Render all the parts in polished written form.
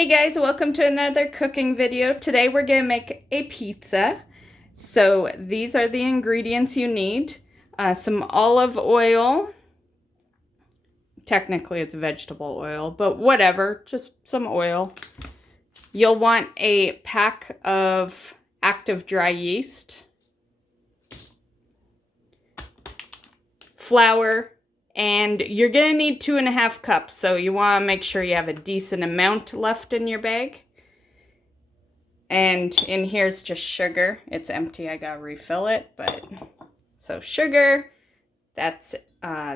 Hey guys, welcome to another cooking video. Today we're going to make a pizza. So these are the ingredients you need. Some olive oil. Technically it's vegetable oil, but whatever, just some oil. You'll want a pack of active dry yeast. Flour. And you're going to need 2.5 cups, so you want to make sure you have a decent amount left in your bag. And in here's just sugar. It's empty, I got to refill it. But so sugar, that's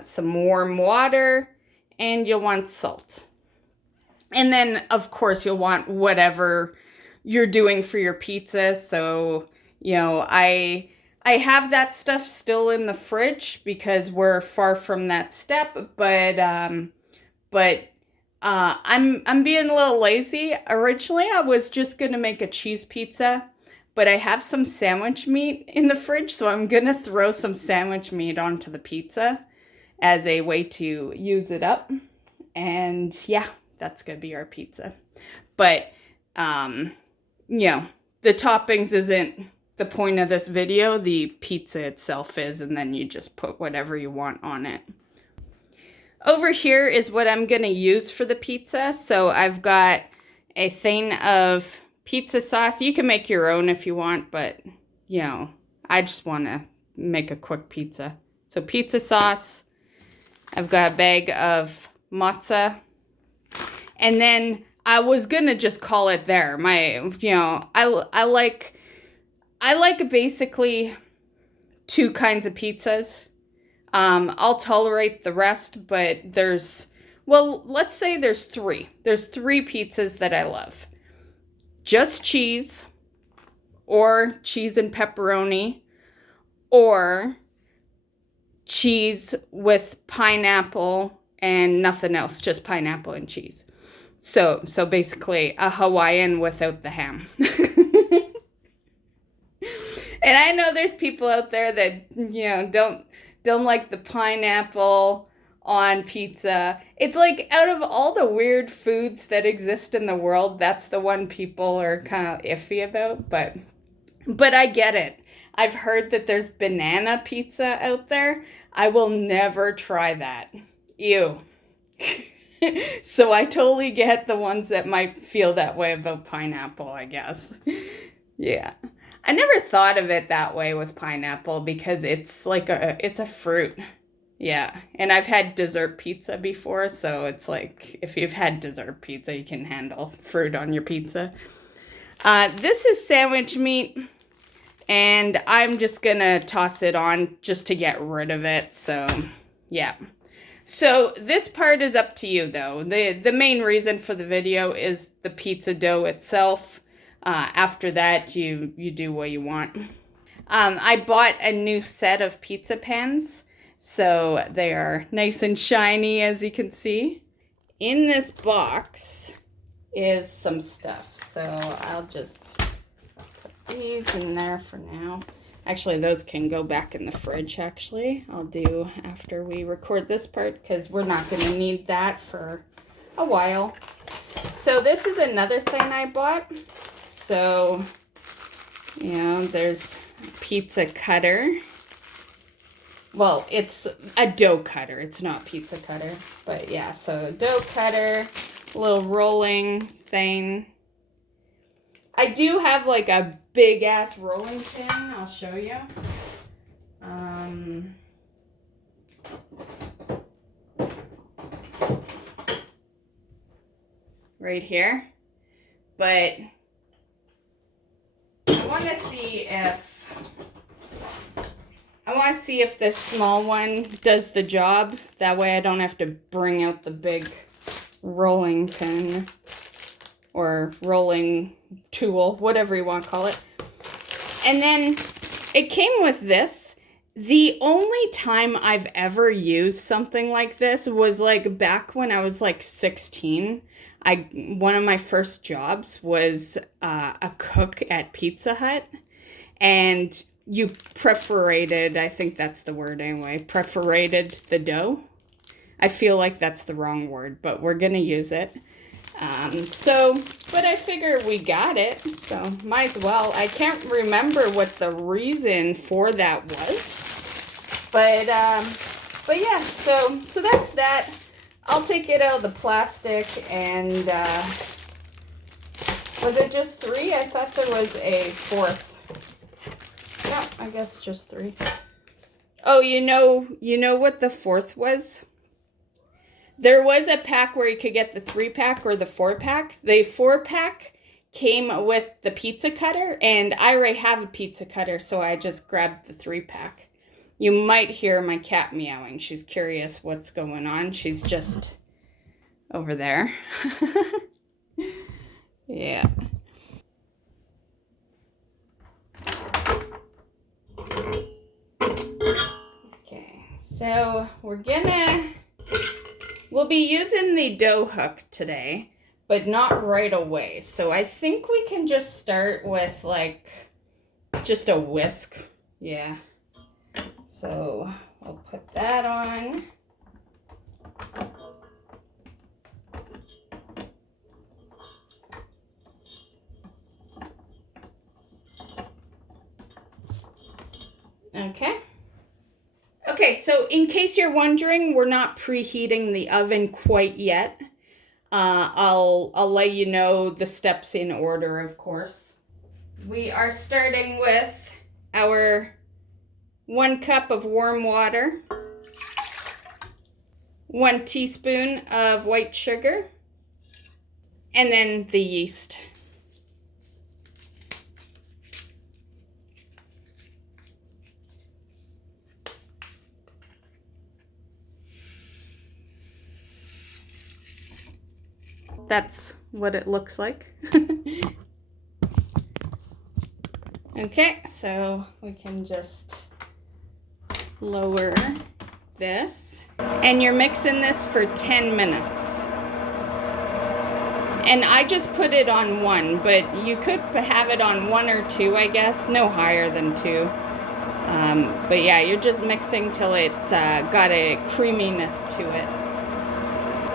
some warm water, and you'll want salt. And then, of course, you'll want whatever you're doing for your pizza. So, you know, I have that stuff still in the fridge because we're far from that step, but I'm being a little lazy. Originally, I was just gonna make a cheese pizza, but I have some sandwich meat in the fridge, so I'm gonna throw some sandwich meat onto the pizza as a way to use it up. And yeah, that's gonna be our pizza. But you know, the toppings isn't the point of this video. The pizza itself is, and then you just put whatever you want on it. Over here is what I'm gonna use for the pizza. So I've got a thing of pizza sauce. You can make your own if you want, but you know, I just want to make a quick pizza. So pizza sauce. I've got a bag of Mozza, and then I was gonna just call it there. I like basically 2 kinds of pizzas. I'll tolerate the rest, but let's say there's 3. There's 3 pizzas that I love. Just cheese, or cheese and pepperoni, or cheese with pineapple and nothing else, just pineapple and cheese. So basically a Hawaiian without the ham. And I know there's people out there that, you know, don't like the pineapple on pizza. It's like, out of all the weird foods that exist in the world, that's the one people are kind of iffy about. But I get it. I've heard that there's banana pizza out there. I will never try that. Ew. So I totally get the ones that might feel that way about pineapple, I guess. Yeah. I never thought of it that way with pineapple because it's like it's a fruit. Yeah. And I've had dessert pizza before, so it's like if you've had dessert pizza, you can handle fruit on your pizza. This is sandwich meat, and I'm just gonna toss it on just to get rid of it. So, yeah. So this part is up to you though. The main reason for the video is the pizza dough itself. After that, you do what you want. I bought a new set of pizza pans, so they are nice and shiny, as you can see. In this box is some stuff, so I'll just put these in there for now. Actually, those can go back in the fridge, actually. I'll do after we record this part, because we're not going to need that for a while. So this is another thing I bought. So, you know, there's a pizza cutter. Well, it's a dough cutter. It's not pizza cutter. But yeah, so dough cutter, little rolling thing. I do have like a big ass rolling pin. I'll show you. Right here. But I want to see if this small one does the job. That way I don't have to bring out the big rolling pin or rolling tool, whatever you want to call it. And then it came with this. The only time I've ever used something like this was like back when I was like 16. One of my first jobs was a cook at Pizza Hut, and you perforated, I think that's the word anyway, perforated the dough. I feel like that's the wrong word, but we're gonna use it. But I figure we got it, so might as well. I can't remember what the reason for that was, but yeah. So that's that. I'll take it out of the plastic, and was it just 3? I thought there was a 4th. Yeah, I guess just 3. Oh, you know what the 4th was? There was a pack where you could get the 3-pack or the 4-pack. The 4-pack came with the pizza cutter, and I already have a pizza cutter, so I just grabbed the 3-pack. You might hear my cat meowing. She's curious what's going on. She's just over there. Yeah. Okay, so we'll be using the dough hook today, but not right away. So I think we can just start with like just a whisk. Yeah. So we'll put that on. Okay. Okay, so in case you're wondering, we're not preheating the oven quite yet. I'll let you know the steps in order, of course. We are starting with our 1 cup of warm water, 1 teaspoon of white sugar, and then the yeast. That's what it looks like. Okay, so we can just lower this. And you're mixing this for 10 minutes. And I just put it on 1, but you could have it on 1 or 2, I guess. No higher than 2. But yeah, you're just mixing till it's got a creaminess to it.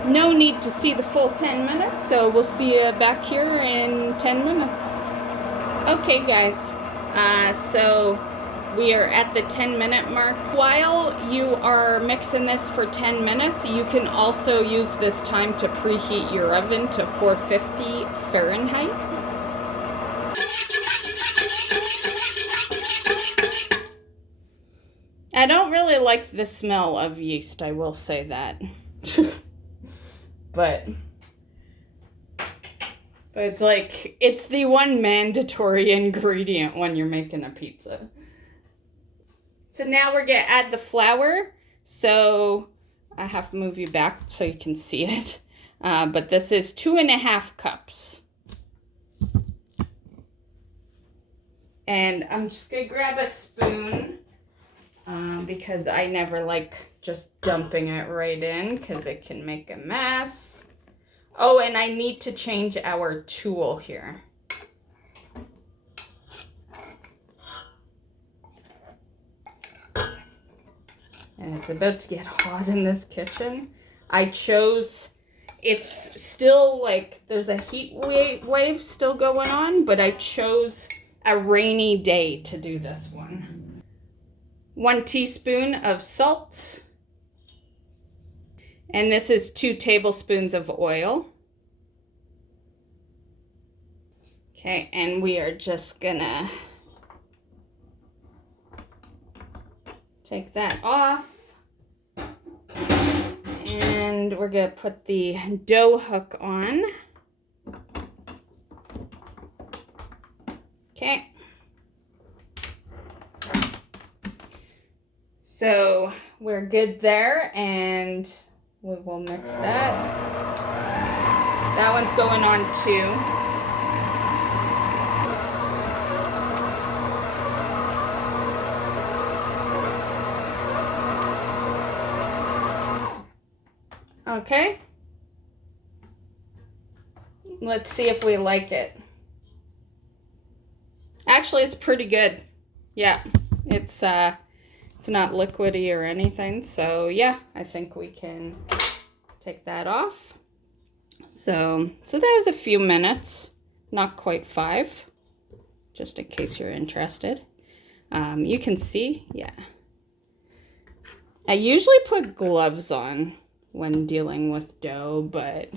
No need to see the full 10 minutes, so we'll see you back here in 10 minutes. Okay, guys, so we are at the 10-minute mark. While you are mixing this for 10 minutes, you can also use this time to preheat your oven to 450 Fahrenheit. I don't really like the smell of yeast, I will say that. But it's like, it's the one mandatory ingredient when you're making a pizza. So now we're gonna add the flour. So I have to move you back so you can see it. But this is 2.5 cups. And I'm just gonna grab a spoon because I never like just dumping it right in because it can make a mess. Oh, and I need to change our tool here. And it's about to get hot in this kitchen. I chose, it's still like, there's a heat wave still going on, but I chose a rainy day to do this one. 1 teaspoon of salt. And this is 2 tablespoons of oil. Okay, and we are just gonna take that off. And we're gonna put the dough hook on. Okay. So we're good there, and we will mix that. That one's going on too. Okay. Let's see if we like it. Actually, it's pretty good. Yeah, it's not liquidy or anything. So yeah, I think we can take that off. So that was a few minutes, not quite 5, just in case you're interested. You can see, yeah. I usually put gloves on when dealing with dough, but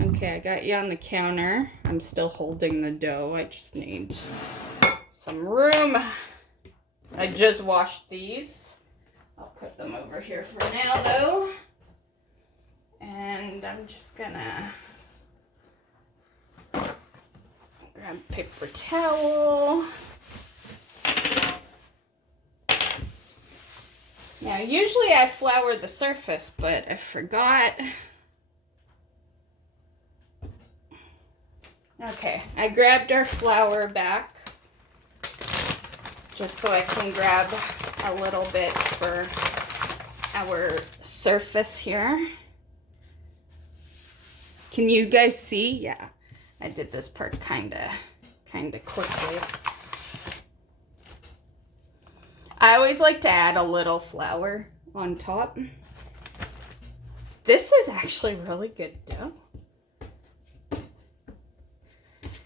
okay, I got you on the counter. I'm still holding the dough. I just need some room. I just washed these. I'll put them over here for now, though. And I'm just gonna grab a paper towel. Now, usually I flour the surface, but I forgot. Okay, I grabbed our flour back just so I can grab a little bit for our surface here. Can you guys see? Yeah, I did this part kind of quickly. I always like to add a little flour on top. This is actually really good dough.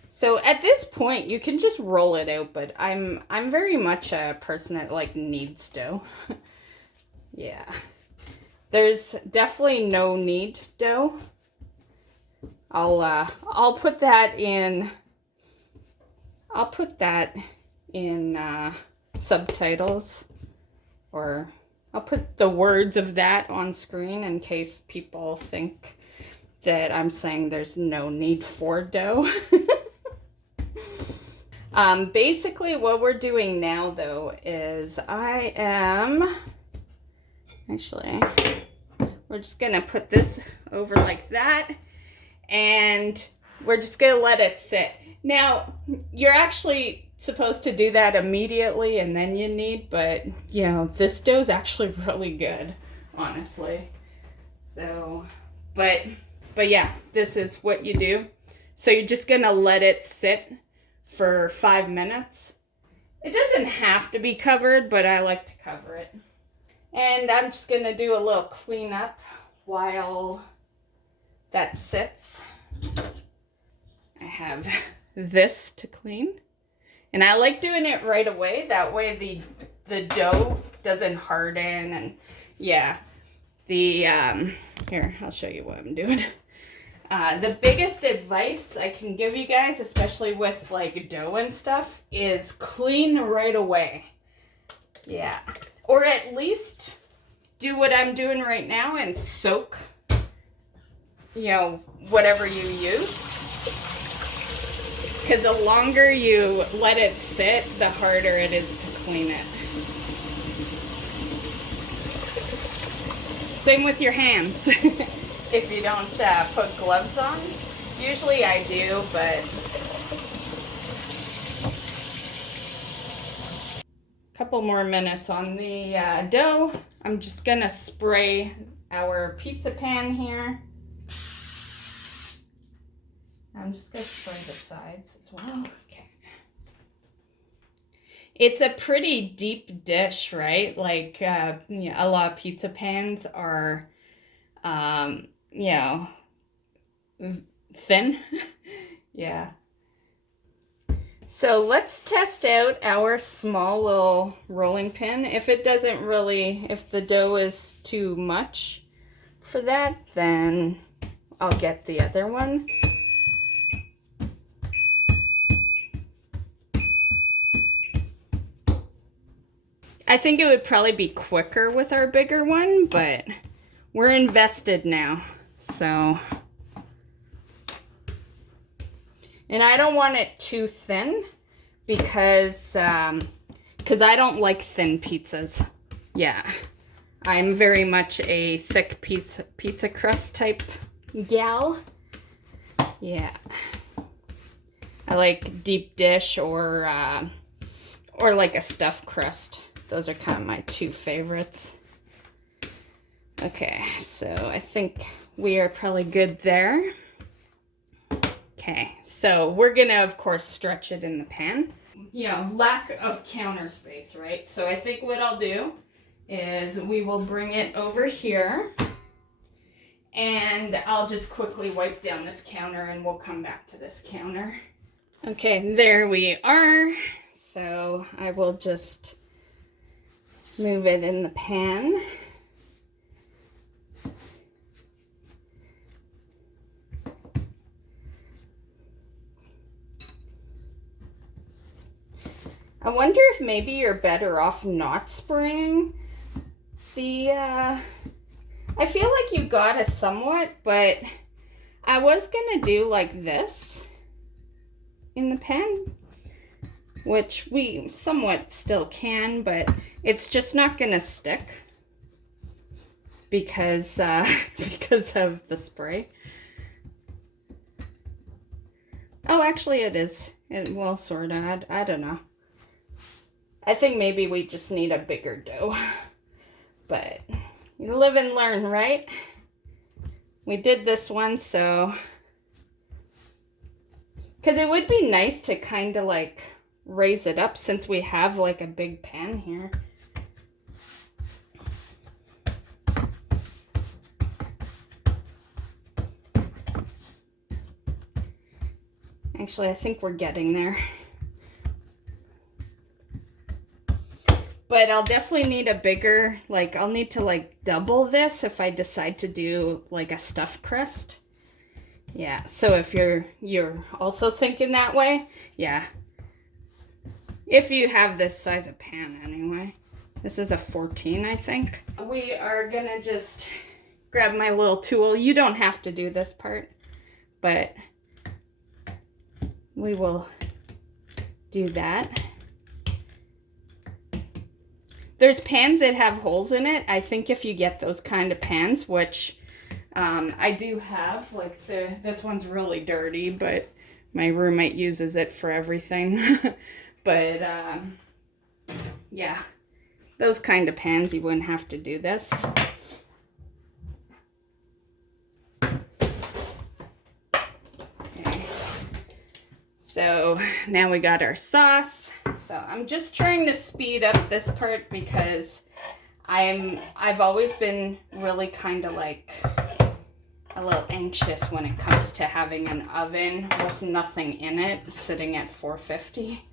So at this point, you can just roll it out, but I'm very much a person that like kneads dough. Yeah. There's definitely no knead dough. I'll put that in subtitles, or I'll put the words of that on screen in case people think that I'm saying there's no need for dough. Basically what we're doing now though is we're just gonna put this over like that, and we're just gonna let it sit. Now, you're actually supposed to do that immediately and then you knead, but you know, this dough is actually really good, honestly. So, but yeah, this is what you do. So you're just gonna let it sit for 5 minutes. It doesn't have to be covered, but I like to cover it. And I'm just gonna do a little cleanup while that sits. I have this to clean, and I like doing it right away. That way the dough doesn't harden, and yeah, here, I'll show you what I'm doing. The biggest advice I can give you guys, especially with like dough and stuff, is clean right away. Yeah. Or at least do what I'm doing right now and soak, you know, whatever you use. Because the longer you let it sit, the harder it is to clean it. Same with your hands. If you don't put gloves on. Usually I do, but a couple more minutes on the dough. I'm just gonna spray our pizza pan here. I'm just gonna spray the sides as well. Okay. It's a pretty deep dish, right? Like, you know, a lot of pizza pans are, you know, thin. Yeah. So let's test out our small little rolling pin. If the dough is too much for that, then I'll get the other one. I think it would probably be quicker with our bigger one, but we're invested now, so. And I don't want it too thin because I don't like thin pizzas. Yeah, I'm very much a thick pizza crust type gal. Yeah, I like deep dish or like a stuffed crust. Those are kind of my two favorites. Okay, so I think we are probably good there. Okay, so we're gonna, of course, stretch it in the pan. You know, lack of counter space, right? So I think what I'll do is we will bring it over here. and I'll just quickly wipe down this counter and we'll come back to this counter. Okay, there we are. So I will just move it in the pan. I wonder if maybe you're better off not spraying the, I feel like you got it somewhat, but I was gonna do like this in the pan, which we somewhat still can, but it's just not gonna stick because because of the spray. Oh, actually it is. Well, sort of. I don't know. I think maybe we just need a bigger dough. But you live and learn, right? We did this one, so... Because it would be nice to kind of like raise it up since we have like a big pan here. Actually, I think we're getting there. But I'll definitely need a bigger, like, I'll need to, like, double this if I decide to do, like, a stuffed crust. Yeah, so if you're also thinking that way, yeah. If you have this size of pan, anyway. This is a 14, I think. We are gonna just grab my little tool. You don't have to do this part, but we will do that. There's pans that have holes in it. I think if you get those kind of pans, which I do have, like this one's really dirty, but my roommate uses it for everything. But yeah, those kind of pans, you wouldn't have to do this. Okay. So now we got our sauce. So I'm just trying to speed up this part because I've always been really kind of like a little anxious when it comes to having an oven with nothing in it sitting at 450.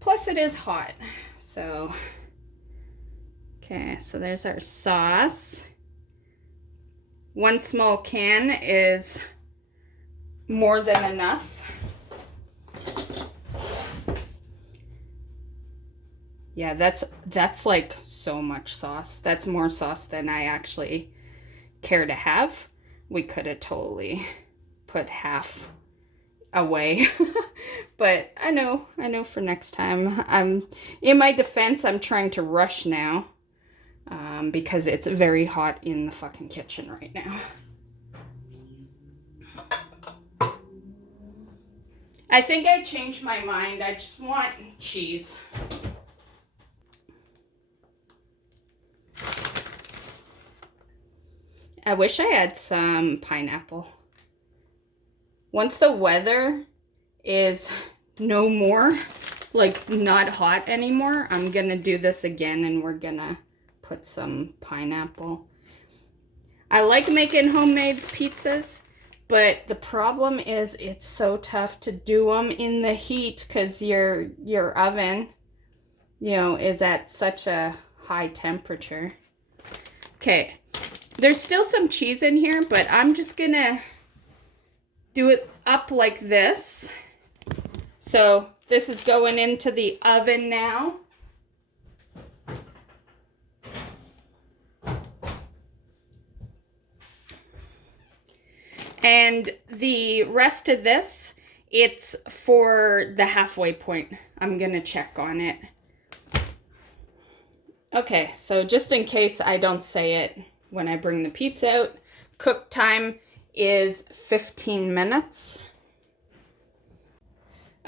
Plus it is hot. So okay, so there's our sauce. One small can is more than enough. Yeah, that's like so much sauce. That's more sauce than I actually care to have. We could have totally put half away. But I know for next time. In my defense, I'm trying to rush now because it's very hot in the fucking kitchen right now. I think I changed my mind. I just want cheese. I wish I had some pineapple. Once the weather is no more, like not hot anymore, I'm gonna do this again and we're gonna put some pineapple. I like making homemade pizzas, but the problem is it's so tough to do them in the heat because your oven, you know, is at such a high temperature. Okay. There's still some cheese in here, but I'm just gonna do it up like this. So this is going into the oven now. And the rest of this, it's for the halfway point. I'm gonna check on it. Okay, so just in case I don't say it when I bring the pizza out, cook time is 15 minutes.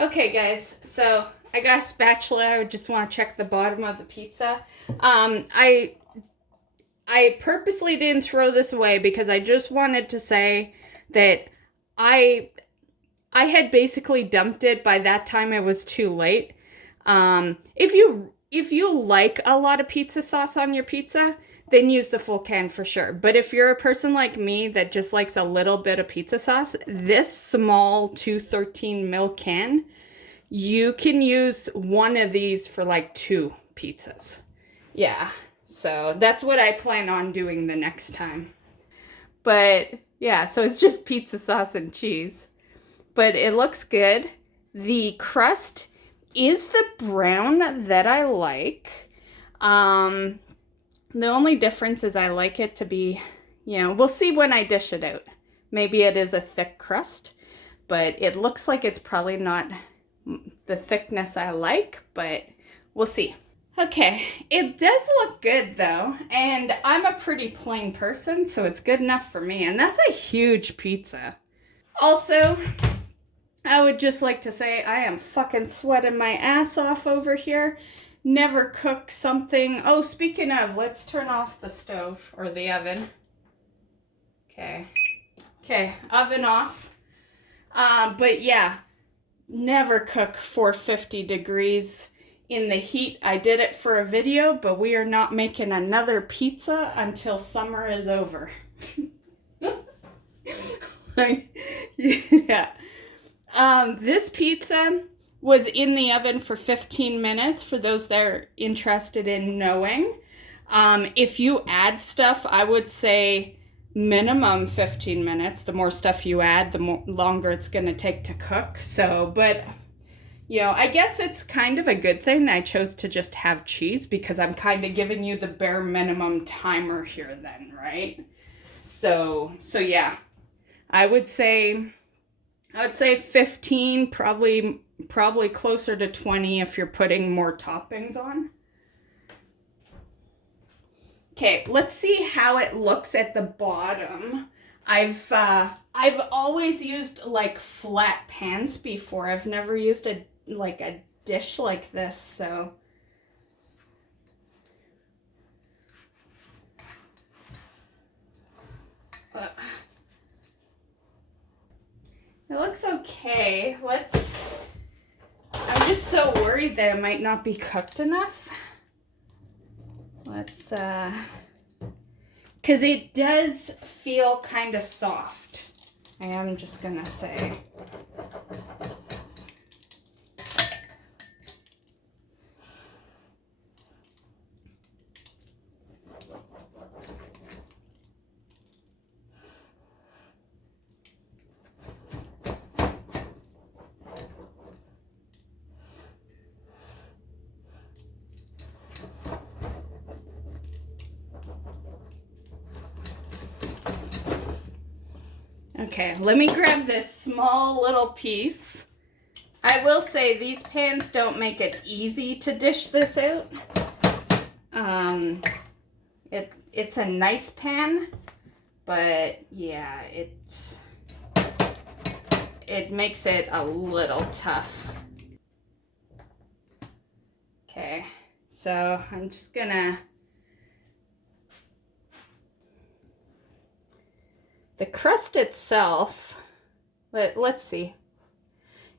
Okay guys, so I got a spatula. I just want to check the bottom of the pizza. I purposely didn't throw this away because I just wanted to say that I had basically dumped it. By that time it was too late. If you like a lot of pizza sauce on your pizza, then use the full can for sure. But if you're a person like me that just likes a little bit of pizza sauce, this small 213 ml can, you can use one of these for like 2 pizzas. Yeah, so that's what I plan on doing the next time. But yeah, so it's just pizza sauce and cheese. But it looks good. The crust is the brown that I like. The only difference is I like it to be, we'll see when I dish it out. Maybe it is a thick crust, but it looks like it's probably not the thickness I like, but we'll see. Okay, it does look good though, and I'm a pretty plain person, so it's good enough for me, and that's a huge pizza. Also, I would just like to say I am fucking sweating my ass off over here. Never cook something. Oh, speaking of, let's turn off the stove or the oven. Okay. Okay, oven off. But yeah, never cook 450 degrees in the heat. I did it for a video, but we are not making another pizza until summer is over. Yeah. This pizza was in the oven for 15 minutes for those that are interested in knowing. If you add stuff, I would say minimum 15 minutes. The more stuff you add, the longer it's going to take to cook. So, but, I guess it's kind of a good thing that I chose to just have cheese because I'm kind of giving you the bare minimum timer here then, right? So yeah, I would say 15, probably closer to 20 if you're putting more toppings on. Okay, let's see how it looks at the bottom. I've always used like flat pans before. I've never used a dish like this, so it looks okay. I'm just so worried that it might not be cooked enough. Let's, because it does feel kind of soft. I am just gonna say. Okay, let me grab this small little piece. I will say these pans don't make it easy to dish this out. It's a nice pan, but yeah, it makes it a little tough. Okay, so I'm just gonna. The crust itself, let's see.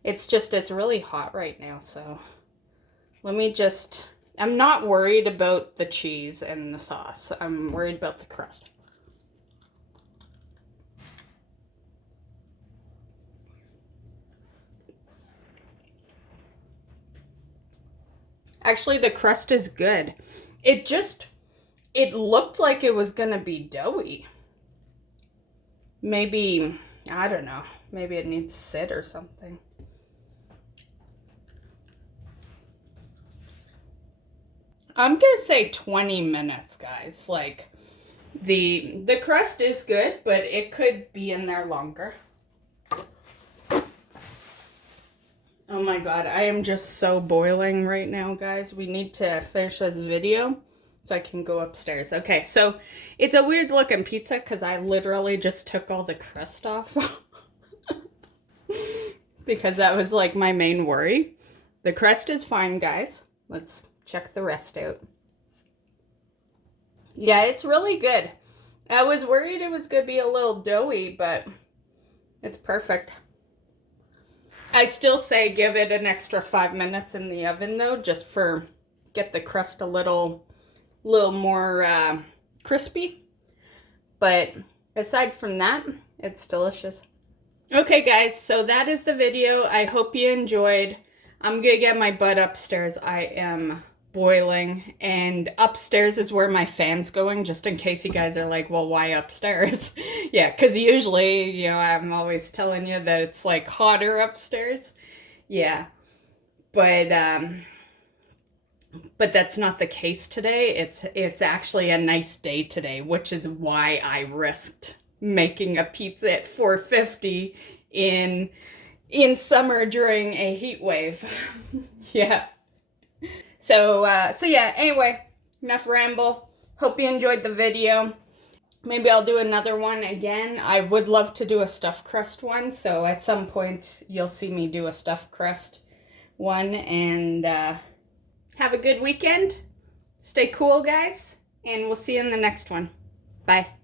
It's really hot right now, so I'm not worried about the cheese and the sauce. I'm worried about the crust. Actually, the crust is good. It looked like it was gonna be doughy. Maybe, I don't know, maybe it needs to sit or something. I'm gonna say 20 minutes, guys. Like, the crust is good, but it could be in there longer. Oh my god, I am just so boiling right now, guys. We need to finish this video so I can go upstairs. Okay, so it's a weird looking pizza because I literally just took all the crust off. Because that was like my main worry. The crust is fine, guys. Let's check the rest out. Yeah, it's really good. I was worried it was going to be a little doughy, but it's perfect. I still say give it an extra 5 minutes in the oven though, just for get the crust a little more crispy. But aside from that, it's delicious. Okay, guys, so that is the video. I hope you enjoyed. I'm gonna get my butt upstairs. I am boiling, and upstairs is where my fan's going, just in case you guys are like, well, why upstairs? Yeah, because usually, you know, I'm always telling you that it's like hotter upstairs. Yeah, but that's not the case today. It's actually a nice day today, which is why I risked making a pizza at 450 in summer during a heat wave. Yeah. So yeah, anyway, enough ramble. Hope you enjoyed the video. Maybe I'll do another one again. I would love to do a stuffed crust one, so at some point you'll see me do a stuffed crust one. And have a good weekend. Stay cool, guys, and we'll see you in the next one. Bye.